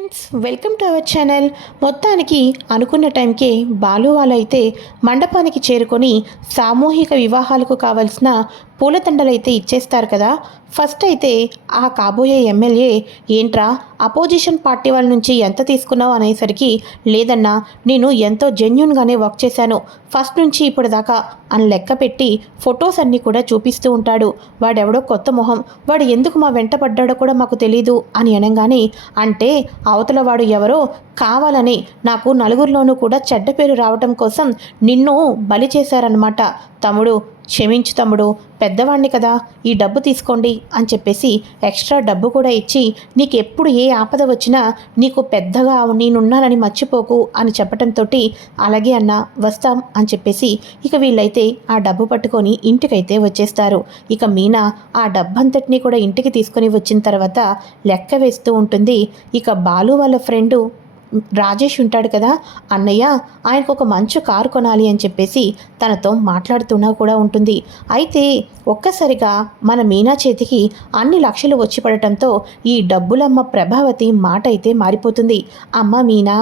Friends welcome to our channel. మొత్తానికి అనుకున్న టైంకే బాలు వాళ్ళైతే మండపానికి చేరుకొని సామూహిక వివాహాలకు కావలసిన పూలదండలు అయితే ఇచ్చేస్తారు కదా. ఫస్ట్ అయితే ఆ కాబోయే ఎమ్మెల్యే ఏంట్రా అపోజిషన్ పార్టీ వాళ్ళ నుంచి ఎంత తీసుకున్నావు? అనేసరికి లేదన్నా నేను ఎంతో జెన్యున్గానే వర్క్ చేశాను. ఫస్ట్ నుంచి ఇప్పుడు దాకా అని లెక్క పెట్టి ఫొటోస్ అన్నీ కూడా చూపిస్తూ ఉంటాడు. వాడెవడో కొత్త మొహం. వాడు ఎందుకు మా వెంట పడ్డాడో కూడా మాకు తెలీదు అని అనగానే అంటే అవతల వాడు ఎవరో కావాలని నాకు నలుగురిలోనూ కూడా చెడ్డ పేరు రావటం కోసం నిన్ను బలి చేశారనమాట తమ్ముడు క్షమించు తమ్ముడు పెద్దవాణ్ణి కదా ఈ డబ్బు తీసుకోండి అని చెప్పేసి ఎక్స్ట్రా డబ్బు కూడా ఇచ్చి నీకు ఎప్పుడు ఏ ఆపద వచ్చినా నీకు పెద్దగా నేనున్నానని మర్చిపోకు అని చెప్పడంతో అలాగే అన్న వస్తాం అని చెప్పేసి ఇక వీళ్ళైతే ఆ డబ్బు పట్టుకొని ఇంటికైతే వచ్చేస్తారు. ఇక మీనా ఆ డబ్బంతటినీ కూడా ఇంటికి తీసుకొని వచ్చిన తర్వాత లెక్క వేస్తూ ఉంటుంది. ఇక బాలు వాళ్ళ ఫ్రెండు రాజేష్ ఉంటాడు కదా. అన్నయ్య ఆయనకు ఒక మంచి కారు కొనాలి అని చెప్పేసి తనతో మాట్లాడుతున్నా కూడా ఉంటుంది. అయితే ఒక్కసారిగా మన మీనా చేతికి అన్ని లక్షలు వచ్చి పడటంతో ఈ డబ్బులమ్మ ప్రభావతి మాట అయితే మారిపోతుంది. అమ్మ మీనా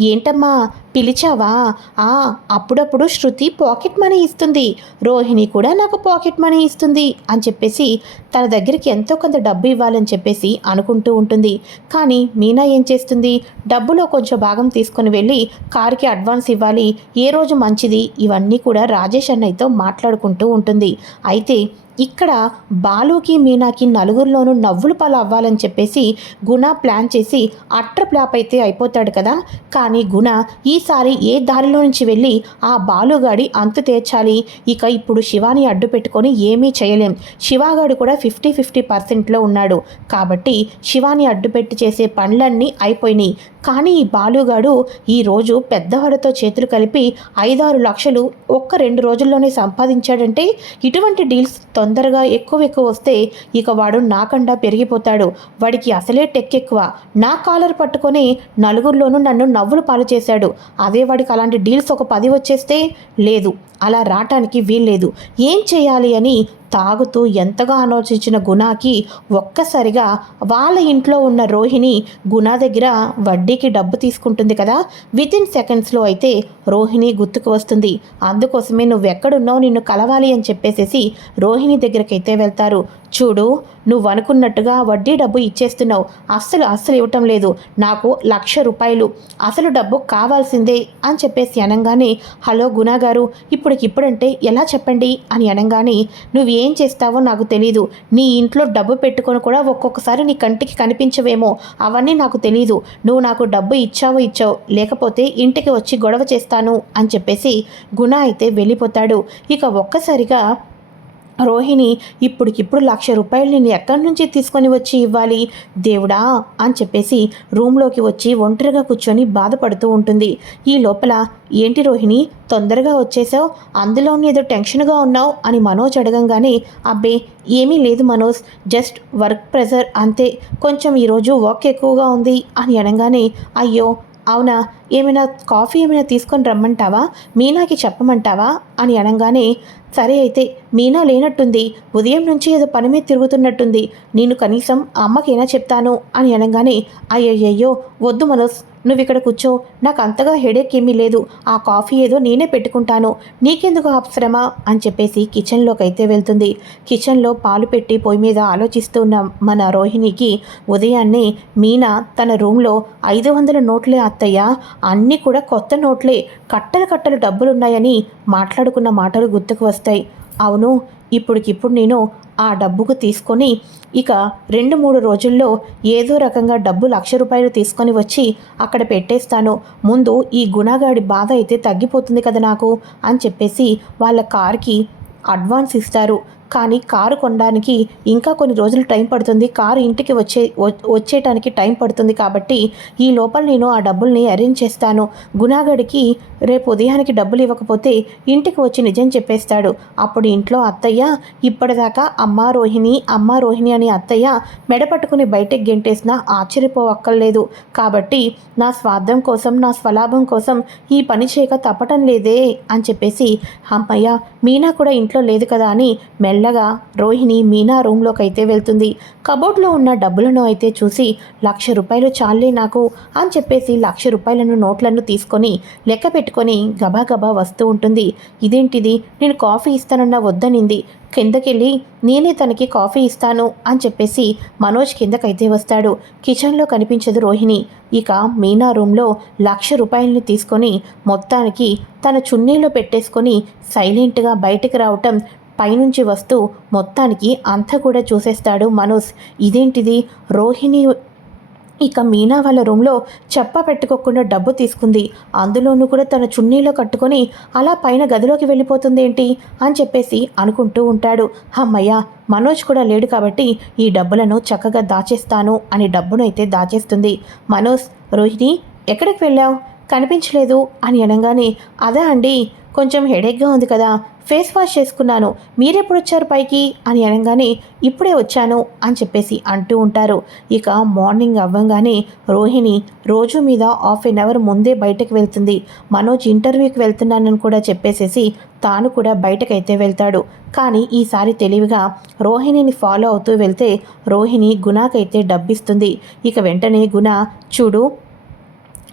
ఏంటమ్మా? పిలిచావా? ఆ అప్పుడప్పుడు శృతి పాకెట్ మనీ ఇస్తుంది. రోహిణి కూడా నాకు పాకెట్ మనీ ఇస్తుంది అని చెప్పేసి తన దగ్గరికి ఎంతో కొంత డబ్బు ఇవ్వాలని చెప్పేసి అనుకుంటూ ఉంటుంది. కానీ మీనా ఏం చేస్తుంది? డబ్బులో కొంచెం భాగం తీసుకొని వెళ్ళి కారుకి అడ్వాన్స్ ఇవ్వాలి. ఏ రోజు మంచిది? ఇవన్నీ కూడా రాజేష్ అన్నయ్యతో మాట్లాడుకుంటూ ఉంటుంది. అయితే ఇక్కడ బాలుకి మీనాకి నలుగురిలోనూ నవ్వులు పాలు అవ్వాలని చెప్పేసి గుణ ప్లాన్ చేసి అట్ర ప్లాప్ అయితే అయిపోతాడు కదా. కానీ గుణ ఈసారి ఏ దారిలో నుంచి వెళ్ళి ఆ బాలుగాడి అంతు తీర్చాలి? ఇక ఇప్పుడు శివాని అడ్డు పెట్టుకొని ఏమీ చేయలేం. శివాగాడు కూడా ఫిఫ్టీ ఫిఫ్టీ పర్సెంట్లో ఉన్నాడు. కాబట్టి శివాని అడ్డు పెట్టి చేసే పనులన్నీ అయిపోయినాయి. కానీ ఈ బాలుగాడు ఈరోజు పెద్దవాడితో చేతులు కలిపి ఐదారు లక్షలు ఒక్క రెండు రోజుల్లోనే సంపాదించాడంటే ఇటువంటి డీల్స్ తొందరగా ఎక్కువ ఎక్కువ వస్తే ఇక వాడు నాకండా పెరిగిపోతాడు. వాడికి అసలే టెక్ ఎక్కువ నా కాలర్ పట్టుకొని నలుగురిలోనూ నన్ను నవ్వులు పాలు చేశాడు. అదే వాడికి అలాంటి డీల్స్ ఒక పది వచ్చేస్తే లేదు. అలా రావటానికి వీల్లేదు. ఏం చేయాలి అని తాగుతూ ఎంతగా ఆలోచించిన గుణాకి ఒక్కసారిగా వాళ్ళ ఇంట్లో ఉన్న రోహిణి గుణా దగ్గర వడ్డీకి డబ్బు తీసుకుంటుంది కదా. విత్ ఇన్ సెకండ్స్లో అయితే రోహిణి గుర్తుకు వస్తుంది. అందుకోసమే నువ్వు ఎక్కడున్నావు నిన్ను కలవాలి అని చెప్పేసేసి రోహిణి దగ్గరకైతే వెళ్తారు. చూడు నువ్వు అనుకున్నట్టుగా వడ్డీ డబ్బు ఇచ్చేస్తున్నావు. అస్సలు అస్సలు ఇవ్వటం లేదు. నాకు లక్ష రూపాయలు. అసలు డబ్బు కావాల్సిందే అని చెప్పేసి అనగానే హలో గుణా గారు ఇప్పుడుకిప్పుడంటే ఎలా చెప్పండి? అని అనగానే నువ్వు ఏం చేస్తావో నాకు తెలీదు. నీ ఇంట్లో డబ్బు పెట్టుకొని కూడా ఒక్కొక్కసారి నీ కంటికి కనిపించవేమో. అవన్నీ నాకు తెలీదు. నువ్వు నాకు డబ్బు ఇచ్చావో ఇచ్చావు. లేకపోతే ఇంటికి వచ్చి గొడవ చేస్తాను అని చెప్పేసి గుణ అయితే వెళ్ళిపోతాడు. ఇక ఒక్కసారిగా రోహిణి ఇప్పటికిప్పుడు లక్ష రూపాయలు నేను ఎక్కడి నుంచి తీసుకొని వచ్చి ఇవ్వాలి? దేవుడా! అని చెప్పేసి రూమ్లోకి వచ్చి ఒంటరిగా కూర్చొని బాధపడుతూ ఉంటుంది. ఈ లోపల ఏంటి రోహిణి తొందరగా వచ్చేసావు? అందులోనే ఏదో టెన్షన్గా ఉన్నావు? అని మనోజ్ అడగంగానే అబ్బే ఏమీ లేదు మనోజ్ జస్ట్ వర్క్ ప్రెజర్ అంతే. కొంచెం ఈరోజు వర్క్ ఎక్కువగా ఉంది అని అనగానే అయ్యో అవునా? ఏమైనా కాఫీ ఏమైనా తీసుకొని రమ్మంటావా? మీనాకి చెప్పమంటావా? అని అనగానే సరే అయితే మీనా లేనట్టుంది. ఉదయం నుంచి ఏదో పని మీద తిరుగుతున్నట్టుంది. నేను కనీసం అమ్మకైనా చెప్తాను? అని అనగానే అయ్యయ్యో వద్దు మనోజ్. నువ్వు ఇక్కడ కూర్చో. నాకు అంతగా హెడేక్ ఏమీ లేదు. ఆ కాఫీ ఏదో నేనే పెట్టుకుంటాను. నీకెందుకు అవసరమా అని చెప్పేసి కిచెన్లోకి అయితే వెళ్తుంది. కిచెన్లో పాలు పెట్టి పొయ్యి మీద ఆలోచిస్తున్న మన రోహిణికి ఉదయాన్నే మీనా తన రూమ్లో ఐదు వందల నోట్లే అత్తయ్య. అన్నీ కూడా కొత్త నోట్లే. కట్టలు కట్టలు డబ్బులున్నాయని మాట్లాడుకున్న మాటలు గుర్తుకు వస్తాయి. అవును ఇప్పటికిప్పుడు నేను ఆ డబ్బుకు తీసుకొని ఇక రెండు మూడు రోజుల్లో ఏదో రకంగా డబ్బు లక్ష రూపాయలు తీసుకొని వచ్చి అక్కడ పెట్టేస్తాను. ముందు ఈ గుణగాడి బాధ అయితే తగ్గిపోతుంది కదా నాకు అని చెప్పేసి వాళ్ళ కార్కి అడ్వాన్స్ ఇస్తారు. కానీ కారు కొనడానికి ఇంకా కొన్ని రోజులు టైం పడుతుంది. కారు ఇంటికి వచ్చే వచ్చేయటానికి టైం పడుతుంది కాబట్టి ఈ లోపల నేను ఆ డబ్బుల్ని అరేంజ్ చేస్తాను. గుణాగడికి రేపు ఉదయానికి డబ్బులు ఇవ్వకపోతే ఇంటికి వచ్చి నిజం చెప్పేస్తాడు. అప్పుడు ఇంట్లో అత్తయ్య ఇప్పటిదాకా అమ్మ రోహిణి అమ్మ రోహిణి అని అత్తయ్య మెడ పట్టుకుని బయటకు గెంటేసినా ఆశ్చర్యపోవక్కర్లేదు. కాబట్టి నా స్వార్థం కోసం నా స్వలాభం కోసం ఈ పని చేయక తప్పటం లేదే అని చెప్పేసి అమ్మయ్య మీనా కూడా ఇంట్లో లేదు కదా అని మెల్ల మెల్లగా రోహిణి మీనా రూమ్లోకి అయితే వెళ్తుంది. కబోర్డ్లో ఉన్న డబ్బులను అయితే చూసి లక్ష రూపాయలు చాలే నాకు అని చెప్పేసి లక్ష రూపాయలను నోట్లను తీసుకొని లెక్క పెట్టుకొని గబా వస్తూ ఉంటుంది. ఇదేంటిది? నేను కాఫీ ఇస్తానన్న వద్దనింది. కిందకెళ్ళి నేనే తనకి కాఫీ ఇస్తాను అని చెప్పేసి మనోజ్ కిందకైతే వస్తాడు. కిచెన్లో కనిపించదు రోహిణి. ఇక మీనా రూమ్లో లక్ష రూపాయలని తీసుకొని మొత్తానికి తన చున్నీలో పెట్టేసుకొని సైలెంట్గా బయటకు రావటం పైనుంచి వస్తూ మొత్తానికి అంతా కూడా చూసేస్తాడు మనోజ్. ఇదేంటిది? రోహిణి ఇక మీనా వాళ్ళ రూమ్లో చెప్ప పెట్టుకోకుండా డబ్బు తీసుకుంది. అందులోనూ కూడా తన చున్నీలో కట్టుకొని అలా పైన గదిలోకి వెళ్ళిపోతుంది ఏంటి అని చెప్పేసి అనుకుంటూ ఉంటాడు. అమ్మయ్య మనోజ్ కూడా లేడు కాబట్టి ఈ డబ్బులను చక్కగా దాచేస్తాను అని డబ్బును అయితే దాచేస్తుంది. మనోజ్ రోహిణి ఎక్కడికి వెళ్ళావు? కనిపించలేదు అని అనగానే అదా అండి కొంచెం హెడేక్గా ఉంది కదా ఫేస్ వాష్ చేసుకున్నాను మీరెప్పుడు వచ్చారు పైకి? అని అనగానే ఇప్పుడే వచ్చాను అని చెప్పేసి అంటూ ఉంటారు. ఇక మార్నింగ్ అవ్వగానే రోహిణి రోజు మీద హాఫ్ ఎన్ అవర్ ముందే బయటకు వెళ్తుంది. మనోజ్ ఇంటర్వ్యూకి వెళ్తున్నానని కూడా చెప్పేసేసి తాను కూడా బయటకైతే వెళ్తాడు. కానీ ఈసారి తెలివిగా రోహిణిని ఫాలో అవుతూ వెళ్తే రోహిణి గుణాకైతే డబ్బిస్తుంది. ఇక వెంటనే గుణ చూడు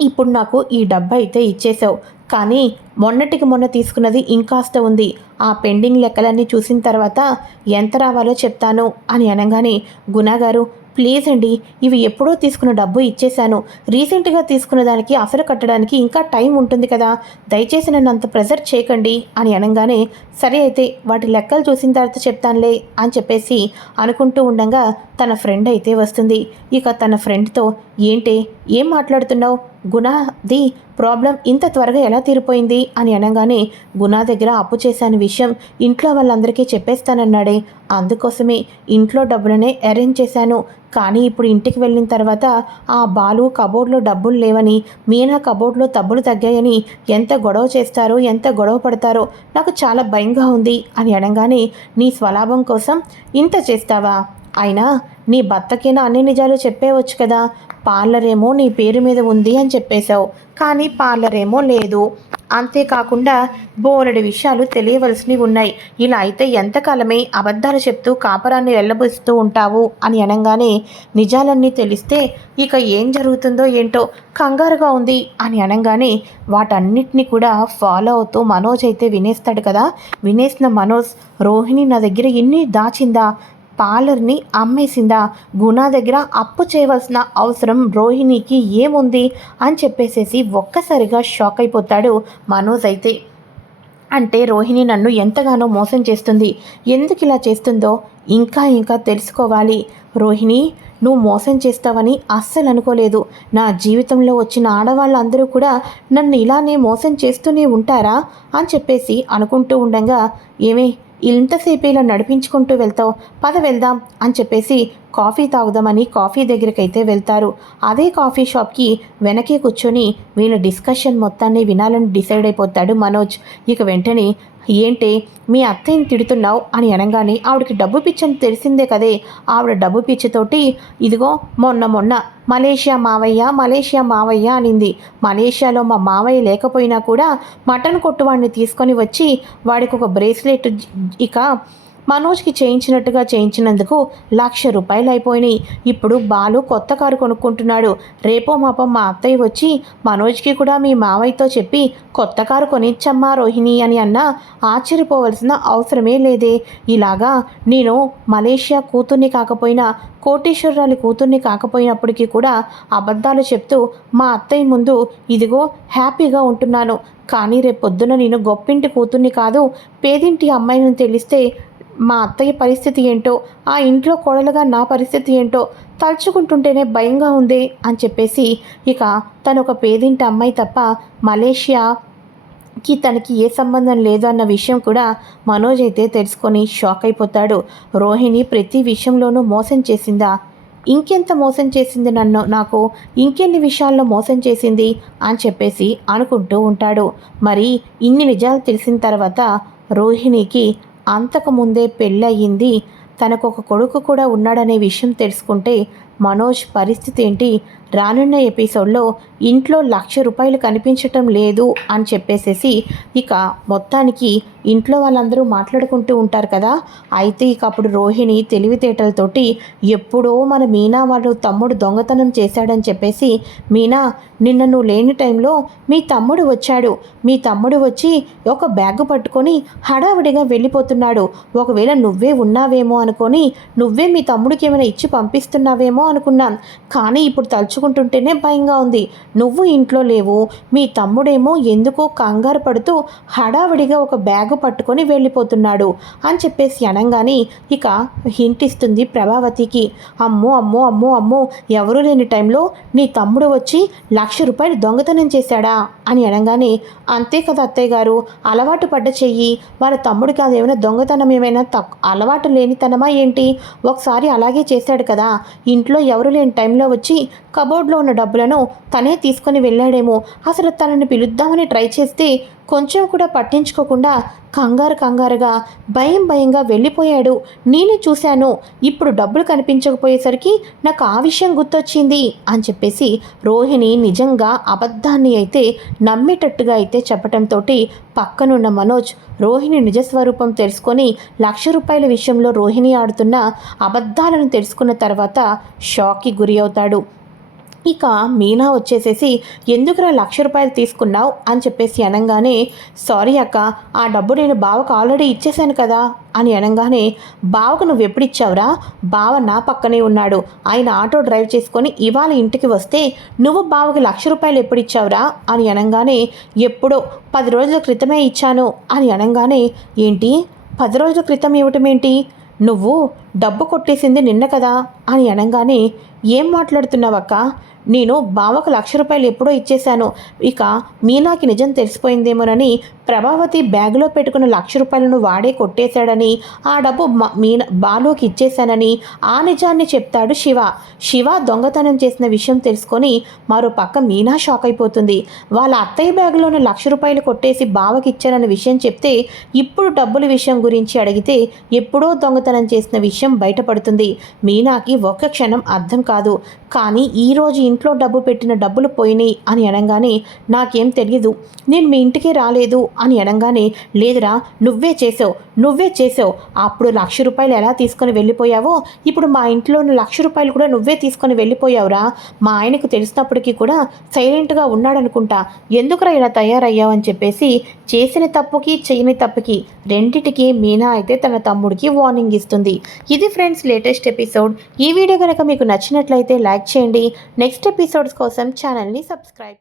ఇప్పుడు నాకు ఈ డబ్బు అయితే ఇచ్చేసావు. కానీ మొన్నటికి మొన్న తీసుకున్నది ఇంకాస్త ఉంది. ఆ పెండింగ్ లెక్కలన్నీ చూసిన తర్వాత ఎంత రావాలో చెప్తాను అని అనగానే గుణాగారు ప్లీజ్ అండి ఇవి ఎప్పుడో తీసుకున్న డబ్బు ఇచ్చేశాను. రీసెంట్గా తీసుకున్న దానికి అసలు కట్టడానికి ఇంకా టైం ఉంటుంది కదా. దయచేసి నన్ను అంత ప్రెజర్ చేయకండి అని అనగానే సరే అయితే వాటి లెక్కలు చూసిన తర్వాత చెప్తానులే అని చెప్పేసి అనుకుంటూ ఉండగా తన ఫ్రెండ్ అయితే వస్తుంది. ఇక తన ఫ్రెండ్తో ఏంటి ఏం మాట్లాడుతున్నావు? గుణాది ప్రాబ్లం ఇంత త్వరగా ఎలా తీరిపోయింది? అని అనగానే గుణా దగ్గర అప్పు చేశాను విషయం ఇంట్లో వాళ్ళందరికీ చెప్పేస్తానన్నాడే. అందుకోసమే ఇంట్లో డబ్బులనే అరేంజ్ చేశాను. కానీ ఇప్పుడు ఇంటికి వెళ్ళిన తర్వాత ఆ బాలు కబోర్డ్లో డబ్బులు లేవని మీనా కబోర్డ్లో తబ్బులు తగ్గాయని ఎంత గొడవ చేస్తారో ఎంత గొడవ పడతారో నాకు చాలా భయం భయంగా ఉంది. అని అనగానే నీ స్వలాభం కోసం ఇంత చేస్తావా? అయినా నీ భర్తకైనా అన్ని నిజాలు చెప్పేవచ్చు కదా. పార్లరేమో నీ పేరు మీద ఉంది అని చెప్పేశావు. కానీ పార్లర్ ఏమో లేదు. అంతేకాకుండా బోలెడు విషయాలు తెలియవలసినవి ఉన్నాయి. ఇలా అయితే ఎంతకాలమే అబద్ధాలు చెప్తూ కాపరాన్ని వెళ్ళబోస్తూ ఉంటావు అని అనగానే నిజాలన్నీ తెలిస్తే ఇక ఏం జరుగుతుందో ఏంటో కంగారుగా ఉంది అని అనగానే వాటన్నిటిని కూడా ఫాలో అవుతూ మనోజ్ అయితే వినేస్తాడు కదా. వినేసిన మనోజ్ రోహిణి నా దగ్గర ఎన్ని దాచిందా? పార్లర్ని అమ్మేసిందా? గుణ దగ్గర అప్పు చేయవలసిన అవసరం రోహిణికి ఏముంది? అని చెప్పేసేసి ఒక్కసారిగా షాక్ అయిపోతాడు మనోజ్ అయితే. అంటే రోహిణి నన్ను ఎంతగానో మోసం చేస్తుంది. ఎందుకు ఇలా చేస్తుందో ఇంకా ఇంకా తెలుసుకోవాలి. రోహిణి నువ్వు మోసం చేస్తావని అస్సలు అనుకోలేదు. నా జీవితంలో వచ్చిన ఆడవాళ్ళందరూ కూడా నన్ను ఇలానే మోసం చేస్తూనే ఉంటారా? అని చెప్పేసి అనుకుంటూ ఉండగా ఏమే ఇంతసేపు ఇలా నడిపించుకుంటూ వెళ్తావు. పద వెళ్దాం అని చెప్పేసి కాఫీ తాగుదామని కాఫీ దగ్గరికైతే వెళ్తారు. అదే కాఫీ షాప్కి వెనకే కూర్చొని వీళ్ళ డిస్కషన్ మొత్తాన్ని వినాలని డిసైడ్ అయిపోతాడు మనోజ్. ఇక వెంటనే ఏంటి? మీ అత్తయ్యని తిడుతున్నావు అని అనగానే ఆవిడకి డబ్బు పిచ్చని తెలిసిందే కదే. ఆవిడ డబ్బు పిచ్చితోటి ఇదిగో మొన్న మొన్న మలేషియా మావయ్య మలేషియా మావయ్య అనింది. మలేషియాలో మా మావయ్య లేకపోయినా కూడా మటన్ కొట్టువాడిని తీసుకొని వచ్చి వాడికి ఒక బ్రేస్లెట్ ఇక మనోజ్కి చేయించినట్టుగా చేయించినందుకు లక్ష రూపాయలు అయిపోయినాయి. ఇప్పుడు బాలు కొత్త కారు కొనుక్కుంటున్నాడు. రేపో మాపం మా అత్తయ్య వచ్చి మనోజ్కి కూడా మీ మావయ్యతో చెప్పి కొత్త కారు కొనిచ్చమ్మా రోహిణి అని అన్నా ఆశ్చర్యపోవలసిన అవసరమే లేదే. ఇలాగా నేను మలేషియా కూతుర్ని కాకపోయినా కోటేశ్వరరాలి కూతుర్ని కాకపోయినప్పటికీ కూడా అబద్ధాలు చెప్తూ మా అత్తయ్య ముందు ఇదిగో హ్యాపీగా ఉంటున్నాను. కానీ రేపొద్దున నేను గొప్పింటి కూతుర్ని కాదు పేదింటి అమ్మాయిని తెలిస్తే మా అత్తయ్య పరిస్థితి ఏంటో ఆ ఇంట్లో కోడలుగా నా పరిస్థితి ఏంటో తలుచుకుంటుంటేనే భయంగా ఉంది అని చెప్పేసి ఇక తను ఒక పేదింటి అమ్మాయి తప్ప మలేషియాకి తనకి ఏ సంబంధం లేదు అన్న విషయం కూడా మనోజ్ అయితే తెలుసుకొని షాక్ అయిపోతాడు. రోహిణి ప్రతి విషయంలోనూ మోసం చేసిందా? ఇంకెంత మోసం చేసింది నన్ను? నాకు ఇంకెన్ని విషయాల్లో మోసం చేసింది? అని చెప్పేసి అనుకుంటూ ఉంటాడు. మరి ఇన్ని నిజాలు తెలిసిన తర్వాత రోహిణికి అంతకుముందే పెళ్ళయింది. తనకు ఒక కొడుకు కూడా ఉన్నాడనే విషయం తెలుసుకుంటే మనోజ్ పరిస్థితి ఏంటి? రానున్న ఎపిసోడ్లో ఇంట్లో లక్ష రూపాయలు కనిపించటం లేదు అని చెప్పేసేసి ఇక మొత్తానికి ఇంట్లో వాళ్ళందరూ మాట్లాడుకుంటూ ఉంటారు కదా. అయితే ఇక అప్పుడు రోహిణి తెలివితేటలతోటి ఎప్పుడో మన మీనా వాడు తమ్ముడు దొంగతనం చేశాడని చెప్పేసి మీనా నిన్న నువ్వు లేని టైంలో మీ తమ్ముడు వచ్చాడు. మీ తమ్ముడు వచ్చి ఒక బ్యాగ్ పట్టుకొని హడావిడిగా వెళ్ళిపోతున్నాడు. ఒకవేళ నువ్వే ఉన్నావేమో అనుకొని నువ్వే మీ తమ్ముడికి ఏమైనా ఇచ్చి పంపిస్తున్నావేమో అనుకున్నాను. కానీ ఇప్పుడు తలుచుకుంటుంటేనే భయంగా ఉంది. నువ్వు ఇంట్లో లేవు. మీ తమ్ముడేమో ఎందుకో కంగారు పడుతూ హడావిడిగా ఒక బ్యాగు పట్టుకొని వెళ్ళిపోతున్నాడు అని చెప్పేసి అనగానే ఇక హింట్ ఇస్తుంది ప్రభావతికి. అమ్మో అమ్మో అమ్మో అమ్మో ఎవరూ లేని టైంలో నీ తమ్ముడు వచ్చి లక్ష రూపాయలు దొంగతనం చేశాడా? అని అనగానే అంతే కదా అత్తయ్య గారు అలవాటు పడ్డ చెయ్యి. వాళ్ళ తమ్ముడికి కాదు ఏమైనా దొంగతనం ఏమైనా తక్ అలవాటు లేనితనమా ఏంటి? ఒకసారి అలాగే చేశాడు కదా. ఇంట్లో ఎవరు లేని టైంలో వచ్చి కబోర్డ్లో ఉన్న డబ్బులను తనే తీసుకొని వెళ్ళాడేమో. అసలు తనని పిలుద్దామని ట్రై చేస్తే కొంచెం కూడా పట్టించుకోకుండా కంగారు కంగారుగా భయం భయంగా వెళ్ళిపోయాడు. నేనే చూశాను. ఇప్పుడు డబ్బులు కనిపించకపోయేసరికి నాకు ఆ విషయం గుర్తొచ్చింది అని చెప్పేసి రోహిణి నిజంగా అబద్ధాన్ని అయితే నమ్మేటట్టుగా అయితే చెప్పటంతో పక్కనున్న మనోజ్ రోహిణి నిజస్వరూపం తెలుసుకొని లక్ష రూపాయల విషయంలో రోహిణి ఆడుతున్న అబద్ధాలను తెలుసుకున్న తర్వాత షాక్కి గురి అవుతాడు. ఇక మీనా వచ్చేసేసి ఎందుకురా లక్ష రూపాయలు తీసుకున్నావు? అని చెప్పేసి అనగానే సారీ అక్క ఆ డబ్బు నేను బావకు ఆల్రెడీ ఇచ్చేశాను కదా? అని అనగానే బావకు నువ్వు ఎప్పుడు ఇచ్చావురా బావ నా పక్కనే ఉన్నాడు. ఆయన ఆటో డ్రైవ్ చేసుకొని ఇవాళ ఇంటికి వస్తే నువ్వు బావకి లక్ష రూపాయలు ఎప్పుడు ఇచ్చావురా అని అనగానే ఎప్పుడో పది రోజుల క్రితమే ఇచ్చాను. అని అనగానే ఏంటి? పది రోజుల క్రితం ఇవ్వటం ఏంటి నువ్వు డబ్బు కొట్టేసింది నిన్న కదా అని అనగానే ఏం మాట్లాడుతున్నావక్క? నేను బావకు లక్ష రూపాయలు ఎప్పుడో ఇచ్చేశాను. ఇక మీనాకి నిజం తెలిసిపోయిందేమోనని ప్రభావతి బ్యాగులో పెట్టుకున్న లక్ష రూపాయలను వాడే కొట్టేశాడని ఆ డబ్బు మీనా బాలోకి ఇచ్చేశానని ఆ నిజాన్ని చెప్తాడు శివ. శివ దొంగతనం చేసిన విషయం తెలుసుకొని మరో పక్క మీనా షాక్ అయిపోతుంది. వాళ్ళ అత్తయ్య బ్యాగులోని లక్ష రూపాయలు కొట్టేసి బావకి ఇచ్చానన్న విషయం చెప్తే ఇప్పుడు డబ్బుల విషయం గురించి అడిగితే ఎప్పుడో దొంగతనం చేసిన విషయం బయటపడుతుంది. మీనాకి ఒక్క క్షణం అర్థం కాదు. కానీ ఈరోజు ఇంట్లో డబ్బు పెట్టిన డబ్బులు పోయినాయి అని అనగానే నాకేం తెలియదు నేను మీ ఇంటికి రాలేదు అని అనగానే లేదురా నువ్వే చేసావు నువ్వే చేసావు. అప్పుడు లక్ష రూపాయలు ఎలా తీసుకొని వెళ్ళిపోయావో? ఇప్పుడు మా ఇంట్లో ఉన్న లక్ష రూపాయలు కూడా నువ్వే తీసుకొని వెళ్ళిపోయావురా. మా ఆయనకు తెలిసినప్పటికీ కూడా సైలెంట్గా ఉన్నాడనుకుంటా. ఎందుకురా ఇలా తయారయ్యావు? అని చెప్పేసి చేసిన తప్పుకి చేయని తప్పుకి రెండిటికి మీనా అయితే తన తమ్ముడికి వార్నింగ్ ఇస్తుంది. ఇది ఫ్రెండ్స్ లేటెస్ట్ ఎపిసోడ్. ఈ వీడియో కనుక మీకు నచ్చినట్లయితే లైక్ చేయండి. నెక్స్ట్ ఎపిసోడ్స్ కోసం ఛానల్ని సబ్స్క్రైబ్